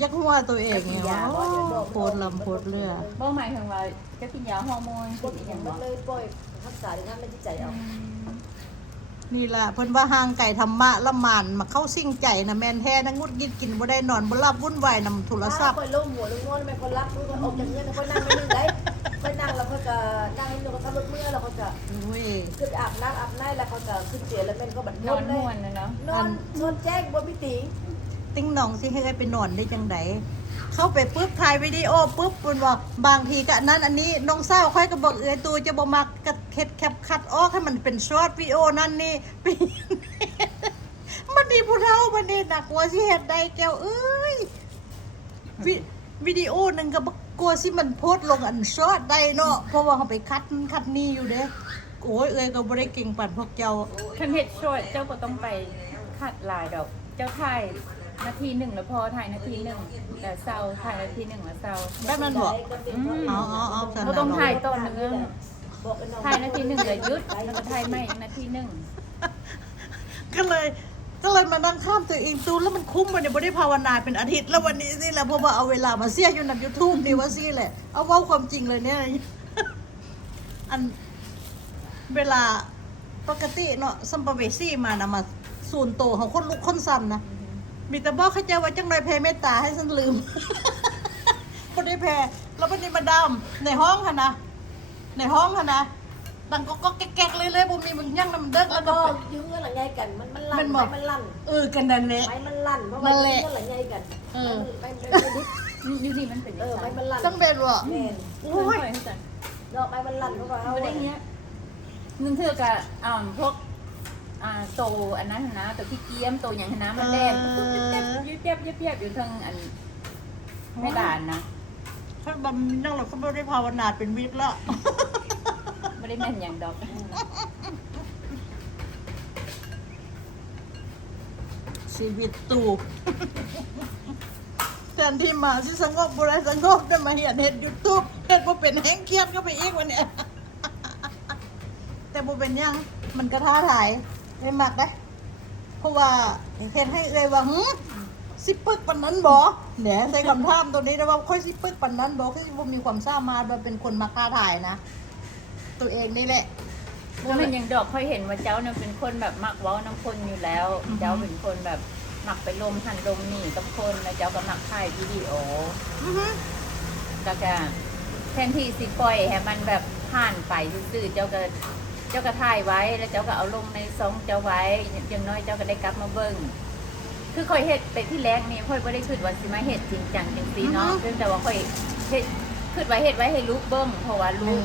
ยักหัวตัวเองไงวะโคตรลำโคตรเลือด บ่หมายถึงว่าจะกินยาฮอร์โมน บนอย่างมันเลยปล่อยรักษาในนั้นไม่ที่ใจเอา นี่ล่ะเพิ่นว่าห่างไก่ธรรมะละหมานมาเข้าสิ่งใจนะแม่นแท้นะงุดกินกินบ่ได้นอนบ่หลับวุ่นวายนำโทรศัพท์ คนล้มหัวล้มงอนไม่คนรักคนออกจากเงินคนนั่งไม่นึ่งได้คนนั่งแล้วเขาจะนั่งให้เราขับรถเมื่อเราเขาจะ โอ้ย ขึ้นอาบน้ำอาบน้ำแล้วเขาจะขึ้นเสียแล้วเป็นก็บัด นอนม่วนนะเนาะ นอนแจ้งบนพิธี ติ้งหนองสิให้ไปนอนได้จังไดเข้าไปปุ๊บถ่ายวิดีโอปุ๊บเพิ่นว่าบางทีก็นั้นอันนี้น้องสาวค่อยก็บอกตูจะบ่มักกะเฮ็ดแคปคัดออกให้มันเป็นช็อตวิดีโอนั่นนี่ มันนี่ผู้เฒ่ามันนี่น่ะกลัวสิเฮ็ดได้แก้วเอ้ยวิดีโอนึงก็บ่กลัวสิมันโพสต์ลงอันช็อตได้เนาะเพราะว่าเขาไปคัดนี่อยู่เด้โอ้ยเอ้ยก็บ่ได้เก่งปานพวกเจ้า คันเฮ็ดโชดเจ้าก็ต้องไปคัดลายดอก เจ้าถ่ายนาที1แล้วพอถ่ายนาที1แล้วเซาถ่ายนาที1แล้วเซา ได้มันบ่อ๋อๆๆ เราต้องถ่ายต้นเรื่อง บอกกันน้อง ถ่ายนาที1แล้วหยุดแล้วก็ถ่ายใหม่อีกนาที1 ก็เลยมานั่งข้ามตัวเองตูนแล้วมันคุ้มมันเนี่ยไม่ได้ภาวนาเป็นอาทิตย์แล้ววันนี้สิแหละเพราะว่าเอาเวลามาเสียอยู่ใน YouTube ดีว่าสิแหละเอาเว้าความจริงเลยเนี่ย อันเวลาปกติเนาะสัมภเวสีมานะมาสูนโตของคนลุกคนสั่นนะมีแต่บอกเขาเจ้าว่าจังไรแผ่เมตตาให้ฉันลืม คนได้แผ่แล้ววันนี้มาดามในห้องค่ะนะในห้องค่ะนะดังก็แก๊กๆเลยบ่มีมึงยั่งน้ำเด็ก แล้ แล้ว ว ก็ ก็ ยื้อหลังใหญ่กันมันลั่นมันลั่น กันนั่นแหละ ไม้มันลั่นเพราะว่ายื้อหลังใหญ่กันไม่นิด อยู่นี่มันเป็น ไม้มันลั่น ต้องเป็นว่ะ แน่น โอ้ โอ้ ย ยจัง ดอกไม้มันลั่นเพราะว่าเขา บ่ได้เงี้ยนึงเทื่อก็พวกโตอันนั้นนะโตพี่เกียมโตหยังนะมันแดงปุ๊บๆเปียบอยู่ทางอันแม่ด่านนะ ถ้าบำมีนั่งเราก็ไม่ได้ภาวนาเป็นวิทย์ละ บ่ได้แม่นหยังดอก ชีวิตตู แทนที่มาที่สงบบุไรสงบได้มาเห็นเห็ดยูทูบเห็ดบ่เป็นแห้งเครียดก็ไปอีกวันเนี้ย แต่บ่เป็นหยังมันกระท้าถ่ายไม่มักได้เพราะว่าเห็นให้เลยว่าสิปึกปันนั้นบ่เนี่ยใส่คำถามตัวนี้นะว่าค่อยสิปึกปันนั้นบ่คือบ่มีความสามารถว่าเป็นคนมาค้าถ่ายนะ ตัวเองนี่แหละ แล้วมันยังดอกค่อยเห็นว่าเจ้าเนี่ยเป็นคนแบบมักเว้าน้ำคนอยู่แล้ว เจ้าเป็นคนแบบมักไปลมหันลมหนีกับคนแล้วเจ้าก็มักถ่ายวิดีโอ อือฮึ แล้วก็แทนที่สิปล่อยให้มันแบบผ่านไปซื่อๆเจ้าก็ถ่ายไว้แล้วเจ้าก็เอาลงในซองเจ้าไว้อย่างน้อยเจ้าก็ได้กลับมาเบิ่งคือค่อยเฮ็ดไปที่แรกนี่ค่อยบ่ได้คิดว่าสิมาเฮ็ดจริงจังจังซี่เนาะเพียงแต่ว่าค่อยเฮ็ดคิดว่าเฮ็ดไว้ให้ลูกเบิ่งเพราะว่าลูก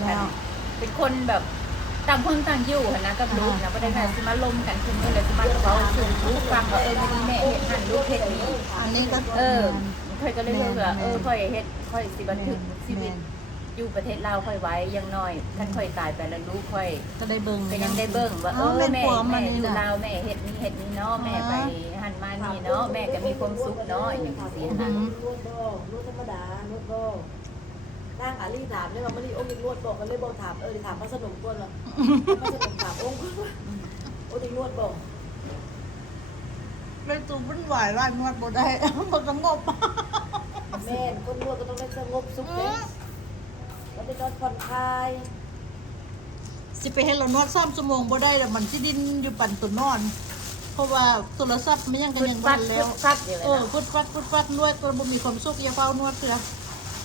เป็นคนแบบต่างคนต่างอยู่หั่นนะกับลูกนะบ่ได้ว่าสิมาลมกันคือมื้อแล้วสิมาเว้าสู่ลูกฟังว่ามื้อนี้แม่เฮ็ดนั่นลูกเฮ็ดนี่ อันนี้ก็ ค่อยก็เลยเลือกว่าค่อยเฮ็ดค่อยสิบันทึกชีวิตอยู่ประเทศลาวค่อยไว้ยังน้อยท่านค่อยตายไปแล้วลูกค่อย ก็ได้เบิ่ง ก็ยังได้เบิ่งว่าแม่อยู่ลาวแม่เฮ็ดนี่เนาะแม่ไปหันมานี่เนาะแม่ก็มีความสุขเนาะอย่างซี่นะ นวดบ่นวดธรรมดานวดบ่นั่งอาลีถามเลยว่ามันนี่องค์นวดบอกกันเลยบอกถามถามพระสนมก่อนเหรอพระสนมถามองค์โอ้ยนวดบอก เป็นตูวุ่นวายร้านนวดบ่ได้ บ่สงบ แม่คนนวดก็ต้องได้สงบสุขเลยแล้วได้นอนผ่อนคลาย สิไปให้เรานวด3ชั่วโมงบ่ได้แล้วมันสิดินอยู่ปั่นตัวนอน เพราะว่าโทรศัพท์มันยังกันยังบ่แล้ว ฟัดอยู่เลยนะ ฟุดฟัดนวดตัวบ่มีความสุขอย่าเฝ้านวดเถื่อ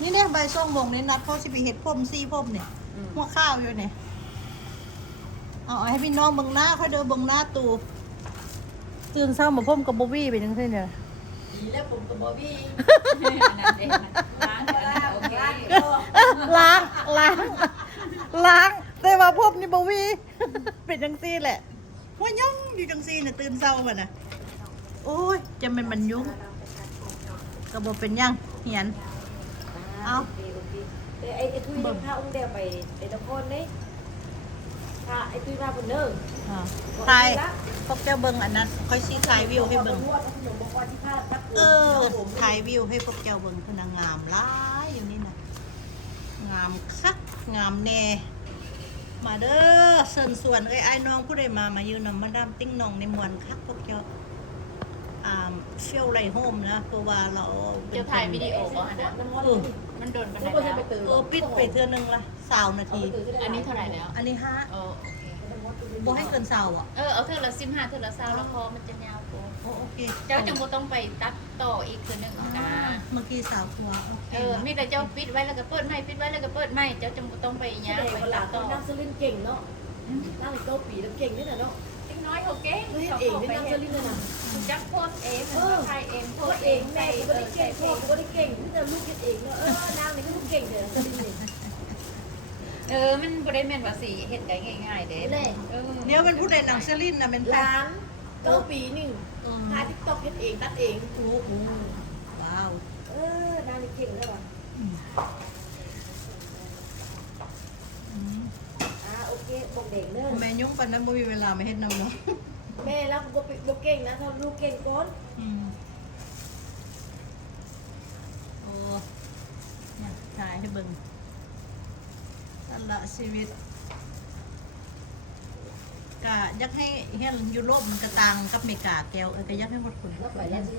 นี่เนี่ยบ่าย2โมงนี่นัดเขาสิไปเฮ็ดผม4ผมเนี่ยหัวข้าวอยู่เนี่ยเอาให้พี่น้องเบิ่งหน้าค่อยเด้อเบิ่งหน้าตู่ตื่นเช้ามาผมกับบ่วี่ไปจังซี่เนี่ย ดีแล้วผมกับบอบบี้ ล้างแล้วโอเค ล้างแต่ว่าพวกนี่บ่มี เป็นจังซี่แหละว่ายุ่งอยู่จังซี่น่ะตื่นเช้ามาน่ะโอ้ยจะเป็นมันยุ่งก็บ่เป็นหยังเหียนเอา ไอ้ทุยยังพาองค์เดียวไปตะโกนนี่พาไอ้ทุยพาคนเด้อ ถ่ายพวกเจ้าเบิ่งอันนั้นค่อยสิถ่ายวิวให้เบิ่ง ถ่ายวิวให้พวกเจ้าเบิ่งคือนางงามหลายอยู่นี่น่ะงามคักงามแน่มาเด้อเชิญส่วนไอ้น้องผู้ใดมายืนนำมาดามติ้งนองในมวนคักพวกเจ้า เชี่ยวไรโฮมนะเพราะว่าเรา เจ้าถ่ายวิดีโอบ่ฮะนะ น้ำมัน มันโดนไป แล้ ไหน วก็จะ แล้ว ไปตื่น ปิดไปเทื่อนึงละ20 นาที อันนี้เท่าไหร่แล้ว อันนี้5 โอ้โอเค บ่ให้เกิน20อ่ะ เอาเท่าละ15เท่าละ20แล้วพอมันจะยาวโก โอเค เจ้าจังบ่ต้องไปตัดต่ออีกคือหนึง อ่า อ่ะ เมื่อกี้20 กว่าโอเค มีแต่เจ้าปิดไว้แล้วก็เปิดใหม่ปิดไว้แล้วก็เปิดใหม่เจ้าจังบ่ต้องไป ที่ ยา ไหน ไป คนห ตั ลั ด ง ต่อ น้ำสลินเก่งเนาะน้ำเก้าปีแล้วเก่งนี่นะเนาะ เล็กน้อยเขาเก่ง เฮ้ย เขา เอง เข้า นี่ ไป น้ำส เฮ็ด ลินเลยนะ จักโพสต์เองถ่ายเองโพ โค ส ตร ต์ เอ เอง ง แม่ก็ไม่ได้เก่งพ่อก็ไม่ได้เก่งที่จะลูกคิดเองเนาะนางนี่ก็ลูกเก่งเถอะสลินนี่ มันบ่ได้แม่นว่าสิเฮ็ดได้ง่ายๆเด้ แน่ เดี๋ยวมันพูดในหนังเซลินนะเป็น ร้านเก้าปีหนึ่ง เออ ถ่ายทิกตอกเฮ็ดเองตัดเอง โอ้โหว้าว นางนี่เก่งเลยว่ะ โอเคบอกเด็กเด้อ แม่ยุ่งปันนั้นบ่มีเวลามาเฮ็ดนำเนาะ แม่แล้วก็เก่งนะถ้าลูกเก่งก่อน โอ้เนี่ยถ่ายให้เบิ่งนั่นละชีวิตกะอยากให้เฮ็ดยุโรปมันกระต่างกับอเมริกาแก้วก็อยากให้หมดคน แล้วไปแล้วสิ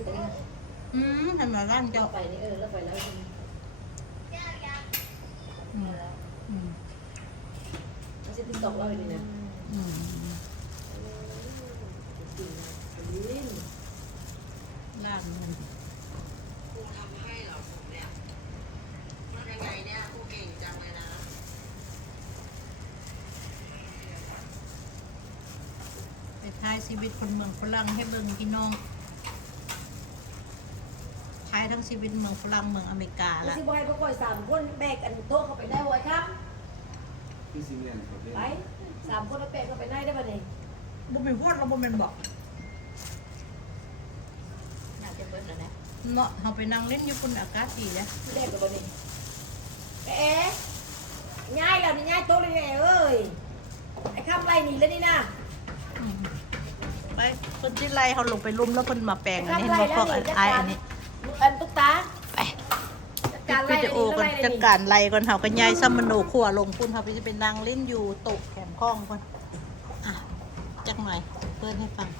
ทำมาร้าน เจ้า เจ้า ไปนี่แล้วไปแล้ว อืมอืม แล้วสิติ๊กตอกเราอยู่นี่นะ อืม จริงลิน ร้านมัน ครูทำให้เหรอผมเนี่ยว่ายังไงเนี่ยครูเก่งจังเลยนะ ไปถ่ายชีวิตคนเมืองฝรั่งให้เบิ่งพี่น้องถ่ายทั้งชีวิตเมืองฝรั่งเมืองอเมริกา แล้ว ละ สิบอยก็ก่อย3 คนแบกอันโต๊ะเข้าไปได้ไว้ครับ พี่ซีเรียนครับเล่น ไป3 คนแล้วแบกเข้าไปได้ป่ะนี่ บ่เป็นพูดเราบ่เป็นบอก น่าจะเบิดแล้วนะ เนาะเราไปนั่งเล่นอยู่คุณอากาศดีนะ แบกกับป่ะนี่ง่ายแล้วนี่ง่ายโต๊ะเลยไงเอ้ยไอ้คำไรหนีแล้วนี่นะ อืมไปคนที่ไล่เขาลงไปรุมแล้วคนมาแปลงอันนี้เห็นบ่พวกไอ้อันนี้ อันตุ๊กตา ไป การ วิ ไล่ ดีโอก่อนจัดการไล่ก่อนเฮาก็ย้ายซัมมโนครัวลงพุ่นเฮาไปจะเป็นนางเล่นอยู่ตกแขมข้องก่อนอ่ะจักหน่อยเพิ่นให้ฟัง